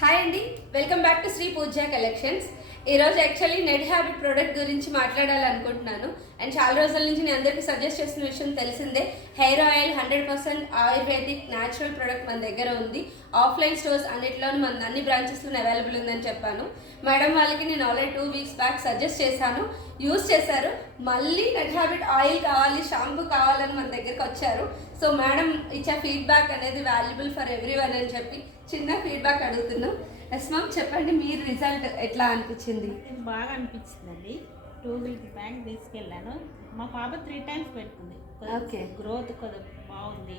Hi అండి, welcome back to Shri Pooja collections. ఈరోజు actually net habit product గురించి మాట్లాడాలనుకుంటున్నాను. అండ్ చాలా రోజుల నుంచి నేను అందరికీ సజెస్ట్ చేసిన విషయం తెలిసిందే. Hair oil 100% ayurvedic natural product మన దగ్గర ఉంది. ఆఫ్లైన్ స్టోర్స్ అన్నిట్లోనూ మన అన్ని బ్రాంచెస్లో అవైలబుల్ ఉందని చెప్పాను. మేడం వాళ్ళకి నేను ఆల్రెడీ 2 వీక్స్ బ్యాక్ సజెస్ట్ చేశాను, యూజ్ చేశారు. మళ్ళీ నెట్ హ్యాబిట్ ఆయిల్ కావాలి, షాంపూ కావాలని మన దగ్గరికి వచ్చారు. సో మేడం ఇచ్చే ఫీడ్బ్యాక్ అనేది వాల్యుబుల్ ఫర్ ఎవ్రీవన్ అని చెప్పి చిన్న ఫీడ్బ్యాక్ అడుగుతున్నాం. ఎస్ మ్యామ్, చెప్పండి మీ రిజల్ట్ ఎట్లా అనిపించింది? బాగా అనిపించిందండి. 2 వీక్స్ బ్యాక్ తీసుకెళ్ళాను. మా పాప 3 టైమ్స్ పెట్టుకుంది. ఓకే, గ్రోత్ కొద్దిగా బాగుంది,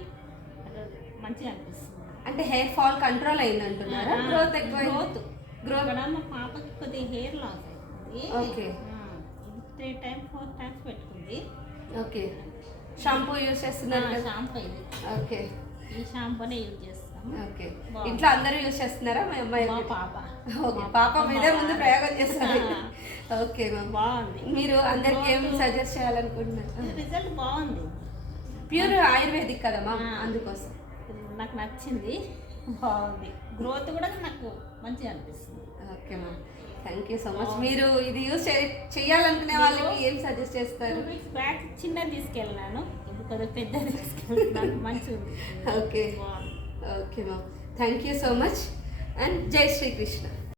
మంచిగా అనిపిస్తుంది. అంటే హెయిర్ ఫాల్ కంట్రోల్ అయింది అంటున్నారా? గ్రోత్ ఎక్కువ గ్రోత్ కూడా మా పాపకి కొద్దిగా హెయిర్ లాస్ అయింది. ఓకే, 3 టైమ్స్ 4 టైమ్స్ పెట్టుకుంది. ఓకే. షాంపూ యూజ్ చేస్తున్నారు? షాంపూ ఇది. ఓకే, ఈ షాంపూనే యూజ్ చేస్తాం. ఓకే. ఇంట్లో అందరూ యూజ్ చేస్తున్నారా? మా అమ్మాయి, మా పాప. ఓకే, పాప మీదే ముందు ప్రయోగం చేస్తారు. ఓకే మ్యామ్, బాగుంది. మీరు అందరికి ఏం సజెస్ట్ చేయాలనుకుంటున్నారు? రిజల్ట్ బాగుంది. ప్యూర్ ఆయుర్వేదిక్ కదా మ్యామ్, అందుకోసం నాకు నచ్చింది, బాగుంది. గ్రోత్ కూడా నాకు మంచిగా అనిపిస్తుంది. Okay ma'am, thank you so much. మీరు ఇది యూజ్ చేయాలనుకునే వాళ్ళకి ఏం సజెస్ట్ చేస్తారు? 2 వీక్స్ బ్యాక్ చిన్నది తీసుకెళ్ళినాను, ఇప్పుడు కొద్దిగా పెద్దది తీసుకెళ్తున్నాను. మంచిగా ఉంది. ఓకే, బాగుంది. Okay ma'am, thank you so much and జై శ్రీకృష్ణ.